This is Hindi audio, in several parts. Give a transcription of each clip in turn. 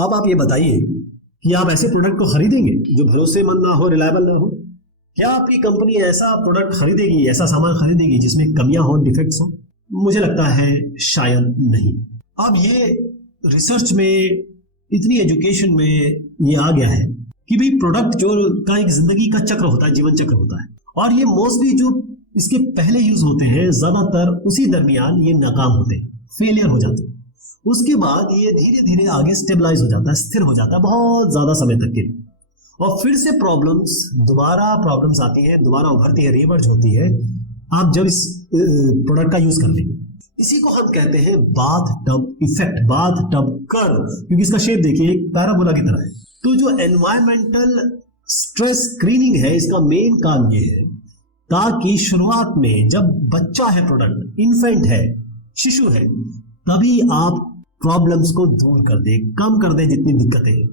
अब आप ये बताइए कि आप ऐसे प्रोडक्ट को खरीदेंगे जो भरोसेमंद ना हो, रिलायबल ना हो? क्या आपकी कंपनी ऐसा प्रोडक्ट खरीदेगी, ऐसा सामान खरीदेगी जिसमें कमियां हो, डिफेक्ट्स हो? मुझे लगता है शायद नहीं। अब ये रिसर्च में, इतनी एजुकेशन में ये आ गया है कि भाई प्रोडक्ट जो का एक जिंदगी का चक्र होता है, जीवन चक्र होता है, और ये मोस्टली जो इसके पहले यूज होते हैं ज्यादातर उसी दरमियान ये नाकाम होते हैं, फेलियर हो जाते हैं। उसके बाद ये धीरे धीरे आगे स्टेबलाइज हो जाता है, स्थिर हो जाता है बहुत ज्यादा समय तक के, और फिर से दोबारा प्रॉब्लम्स आती है, दोबारा उभरती है, रिवर्ज होती है आप जब इस प्रोडक्ट का यूज कर लेंगे। इसी को हम कहते हैं bath tub effect, bath tub curve, क्योंकि इसका शेप देखिए एक पैराबोला की तरह है। तो जो एनवायरमेंटल स्ट्रेस स्क्रीनिंग है, इसका मेन काम ये है ताकि शुरुआत में जब बच्चा है, प्रोडक्ट इन्फेंट है, शिशु है, तभी आप प्रॉब्लम्स को दूर कर दे, कम कर दे जितनी दिक्कतें हैं।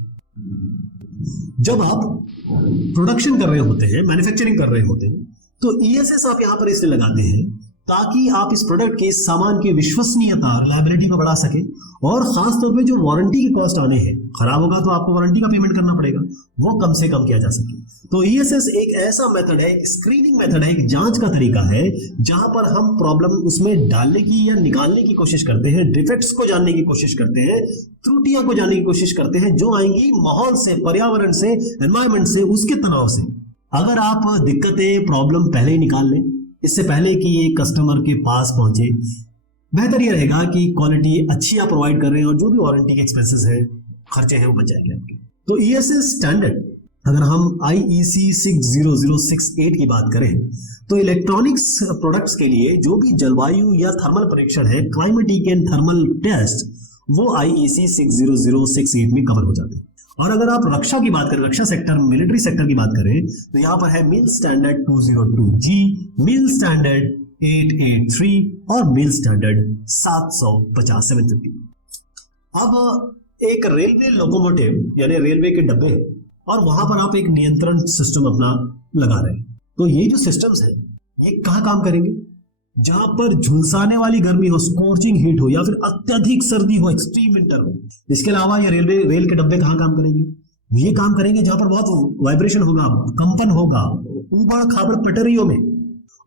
जब आप प्रोडक्शन कर रहे होते हैं, मैन्युफैक्चरिंग कर रहे होते हैं, तो ईएसएस आप यहां पर इसलिए लगाते हैं ताकि आप इस प्रोडक्ट के सामान की विश्वसनीयता, रिलायबिलिटी को बढ़ा सके, और खासतौर पे जो वारंटी के कॉस्ट आने हैं, खराब होगा तो आपको वारंटी का पेमेंट करना पड़ेगा, वो कम से कम किया जा सके। तो ईएसएस एक ऐसा मेथड है, एक स्क्रीनिंग मेथड है, एक जांच का तरीका है जहां पर हम प्रॉब्लम उसमें डालने की या निकालने की कोशिश करते हैं, डिफेक्ट्स को जानने की कोशिश करते हैं, त्रुटियों को जानने की कोशिश करते हैं जो आएंगी माहौल से, पर्यावरण से, एनवायरमेंट से, उसके तनाव से। अगर आप दिक्कतें, प्रॉब्लम पहले ही निकाल लें, इससे पहले कि ये कस्टमर के पास पहुंचे, बेहतर ये रहेगा कि क्वालिटी अच्छी आप प्रोवाइड कर रहे हैं और जो भी वारंटी के एक्सपेंसेस हैं, खर्चे हैं, वो बच जाएंगे आपके। तो ईएसएस स्टैंडर्ड, अगर हम IEC 60068 की बात करें, तो इलेक्ट्रॉनिक्स प्रोडक्ट्स के लिए जो भी जलवायु या थर्मल परीक्षण है, क्लाइमेटिक एंड थर्मल टेस्ट, वो IEC 60068 में कवर हो जाते हैं। और अगर आप रक्षा की बात करें, रक्षा सेक्टर, मिलिट्री सेक्टर की बात करें, तो यहां पर है मिल स्टैंडर्ड 202G, मिल स्टैंडर्ड 883 और मिल स्टैंडर्ड 750। अब एक रेलवे लोकोमोटिव यानी रेलवे के डब्बे, और वहां पर आप एक नियंत्रण सिस्टम अपना लगा रहे हैं। तो ये जो सिस्टम्स हैं, ये कहां काम करेंगे? जहां पर झुलसाने वाली गर्मी हो, स्कॉर्चिंग हीट हो, या फिर अत्यधिक सर्दी हो, एक्सट्रीम विंटर हो। इसके अलावा ये रेल के डब्बे कहां काम करेंगे? ये काम करेंगे जहां पर बहुत वाइब्रेशन होगा, कंपन होगा, ऊबड़ खाबड़ पटरियों में।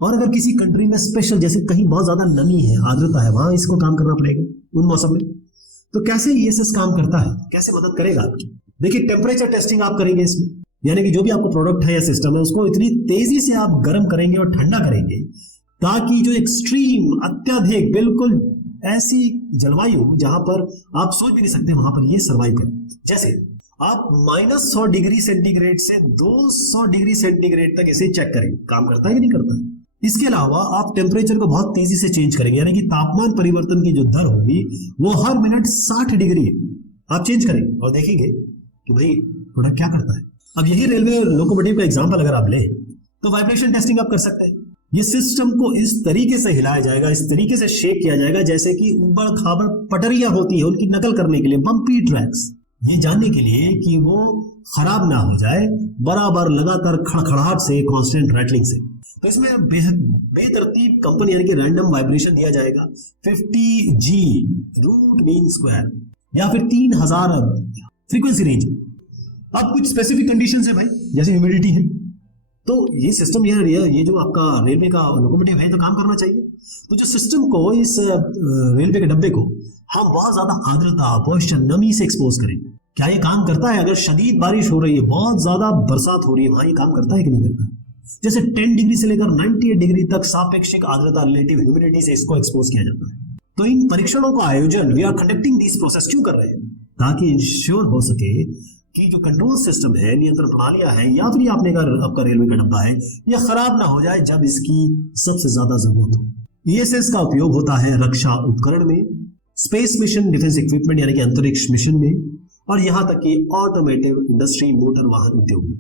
और अगर किसी कंट्री में स्पेशल, जैसे कहीं बहुत ज्यादा नमी है, आर्द्रता है, वहां इसको काम करना पड़ेगा उन मौसम में। तो कैसे ईएसएस काम करता है, कैसे मदद करेगा आपकी? देखिए, टेम्परेचर टेस्टिंग आप करेंगे इसमें, यानी कि जो भी आपको प्रोडक्ट है या सिस्टम है, उसको इतनी तेजी से आप गर्म करेंगे और ठंडा करेंगे ताकि जो एक्सट्रीम, अत्यधिक, बिल्कुल ऐसी जलवायु जहां पर आप सोच भी नहीं सकते, वहां पर ये सर्वाइव करें। जैसे आप -100 डिग्री सेंटीग्रेड से 200 डिग्री सेंटीग्रेड तक इसे चेक करें, काम करता है कि नहीं करता। इसके अलावा आप टेम्परेचर को बहुत तेजी से चेंज करेंगे, यानी कि तापमान परिवर्तन की जो दर होगी वो हर मिनट 60 डिग्री आप चेंज करेंगे, और देखेंगे कि भाई प्रोडक्ट क्या करता है। अब यही रेलवे लोकोमोटिव का एग्जांपल अगर आप लें, तो वाइब्रेशन टेस्टिंग आप कर सकते हैं। ये सिस्टम को इस तरीके से हिलाया जाएगा, इस तरीके से शेक किया जाएगा जैसे कि ऊबड़ खाबड़ पटरियां होती है, उनकी नकल करने के लिए, बम्पी ट्रैक्स, ये जानने के लिए कि वो खराब ना हो जाए, बराबर लगातार खड़खड़ाहट से, कांस्टेंट रैटलिंग से। तो इसमें बेतरतीब कंपन यानी कि रैंडम वाइब्रेशन दिया जाएगा, 50G रूट मीन स्क्वायर, या फिर 3000 फ्रीक्वेंसी रेंज। अब कुछ स्पेसिफिक कंडीशन है भाई, जैसे ह्यूमिडिटी है, तो ये सिस्टम, ये जो आपका रेलवे का लोकोमोटिव है, तो काम करना चाहिए। तो जो सिस्टम को, इस रेलवे के डब्बे को हम बहुत ज्यादा आर्द्रता, मॉइस्चर, नमी से एक्सपोज करें, क्या ये काम करता है? अगर शदीद बारिश हो रही है, बहुत ज्यादा बरसात हो रही है, वहां ये काम करता है कि नहीं करता? जैसे 10 डिग्री से लेकर 98 डिग्री तक सापेक्षिक आर्द्रता, रिलेटिव ह्यूमिडिटी से इसको एक्सपोज किया जाता है। तो इन परीक्षणों का आयोजन, we are conducting this process क्यों कर रहे हैं? ताकि इंश्योर हो सके कि जो कंट्रोल सिस्टम है, नियंत्रण प्रणालियां हैं, या फिर आपने आपका रेलवे का डब्बा है, यह खराब ना हो जाए जब इसकी सबसे ज्यादा जरूरत हो। ईएसएस का उपयोग होता है रक्षा उपकरण में, स्पेस मिशन, डिफेंस इक्विपमेंट यानी कि अंतरिक्ष मिशन में, और यहां तक कि ऑटोमेटिव इंडस्ट्री, मोटर वाहन उद्योग में।